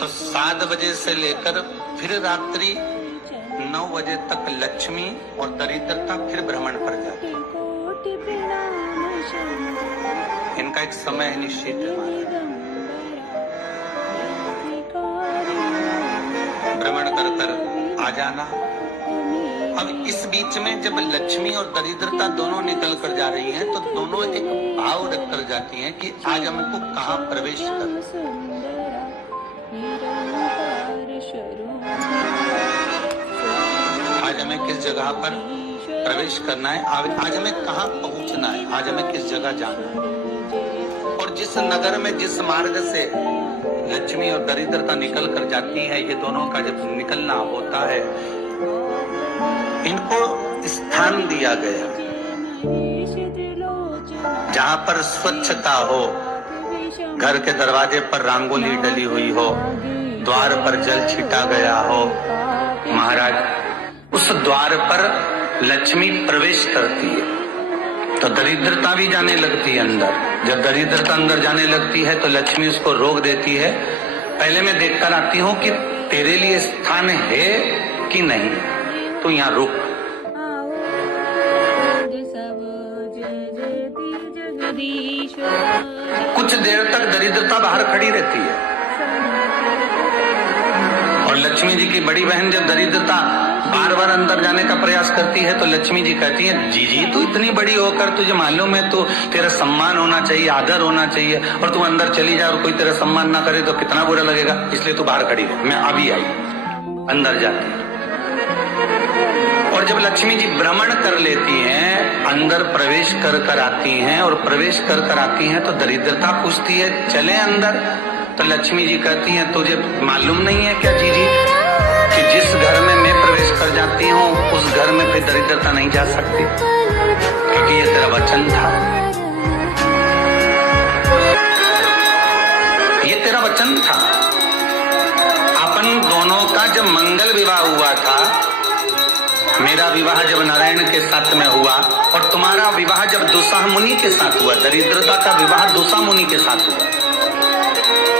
तो 7 बजे से लेकर फिर रात्रि 9 बजे तक लक्ष्मी और दरिद्रता फिर भ्रमण पर जाती है। इनका एक समय निश्चित है, भ्रमण कर कर आ जाना। अब इस बीच में जब लक्ष्मी और दरिद्रता दोनों निकल कर जा रही हैं, तो दोनों एक भाव रख कर जाती हैं कि आज हमको कहाँ प्रवेश कर, आज हमें किस जगह पर प्रवेश करना है, आज हमें कहाँ पहुंचना है, आज हमें किस जगह जाना है। और जिस नगर में जिस मार्ग से लक्ष्मी और दरिद्रता निकल कर जाती है, ये दोनों का जब निकलना होता है, इनको स्थान दिया गया जहां पर स्वच्छता हो, घर के दरवाजे पर रंगोली डली हुई हो, द्वार पर जल छिटा गया हो। महाराज उस द्वार पर लक्ष्मी प्रवेश करती है तो दरिद्रता भी जाने लगती है अंदर। जब दरिद्रता अंदर जाने लगती है तो लक्ष्मी उसको रोक देती है, पहले मैं देखकर आती हूँ कि तेरे लिए स्थान है कि नहीं, तो यहाँ रुक। कुछ देर तक दरिद्रता बाहर खड़ी रहती है और लक्ष्मी जी की बड़ी बहन जब दरिद्रता बार बार अंदर जाने का प्रयास करती है तो लक्ष्मी जी कहती है, जीजी तू इतनी बड़ी होकर तुझे मालूम है तो तेरा सम्मान होना चाहिए, आदर होना चाहिए, और तू अंदर चली जा और कोई तेरा सम्मान ना करे तो कितना बुरा लगेगा, इसलिए तू बाहर खड़ी है। मैं अभी आई, अंदर जाती है। और जब लक्ष्मी जी भ्रमण कर लेती हैं, अंदर प्रवेश कर कर आती हैं, और प्रवेश कर कर आती हैं तो दरिद्रता पूछती है चले अंदर, तो लक्ष्मी जी कहती हैं तुझे मालूम नहीं है क्या जीजी कि जिस घर में मैं प्रवेश कर जाती हूँ उस घर में फिर दरिद्रता नहीं जा सकती, क्योंकि ये तेरा वचन था, ये तेरा वचन था। अपन दोनों का जब मंगल विवाह हुआ था, मेरा विवाह जब नारायण के साथ में हुआ और तुम्हारा विवाह जब दुस्साह मुनि के साथ हुआ, दरिद्रता का विवाह दुस्साह मुनि के साथ हुआ,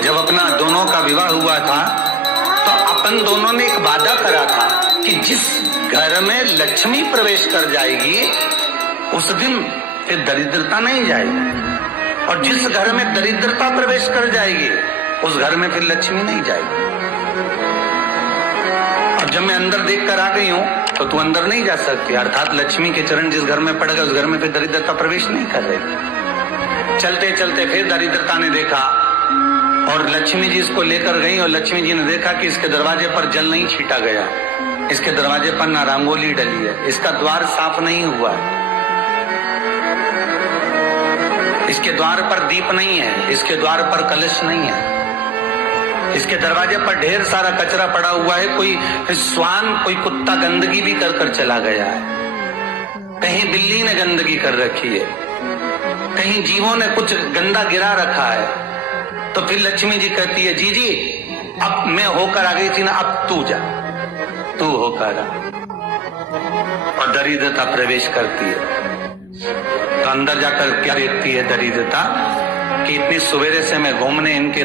जब अपना दोनों का विवाह हुआ था तो अपन दोनों ने एक वादा करा था कि जिस घर में लक्ष्मी प्रवेश कर जाएगी उस दिन फिर दरिद्रता नहीं जाएगी, और जिस घर में दरिद्रता प्रवेश कर जाएगी उस घर में फिर लक्ष्मी नहीं जाएगी। और जब मैं अंदर देख कर आ गई हूं तो तू अंदर नहीं जा सकती, अर्थात लक्ष्मी के चरण जिस घर में पड़ गए उस घर में फिर दरिद्रता प्रवेश नहीं कर रही। चलते चलते फिर दरिद्रता ने देखा और लक्ष्मी जी इसको लेकर गई, और लक्ष्मी जी ने देखा कि इसके दरवाजे पर जल नहीं छीटा गया, इसके दरवाजे पर ना रंगोली डली है, इसका द्वार साफ नहीं हुआ है, इसके द्वार पर दीप नहीं है, इसके द्वार पर कलश नहीं है, इसके दरवाजे पर ढेर सारा कचरा पड़ा हुआ है, कोई श्वान कोई कुत्ता गंदगी भी कर कर चला गया है, कहीं बिल्ली ने गंदगी कर रखी है, कहीं जीवों ने कुछ गंदा गिरा रखा है। तो फिर लक्ष्मी जी कहती है, जी जी अब मैं होकर आ गई थी ना, अब तू जा, तू होकर आ। और दरिद्रता प्रवेश करती है तो अंदर जाकर क्या देखती है दरिद्रता कि इतनी सवेरे से मैं घूमने इनके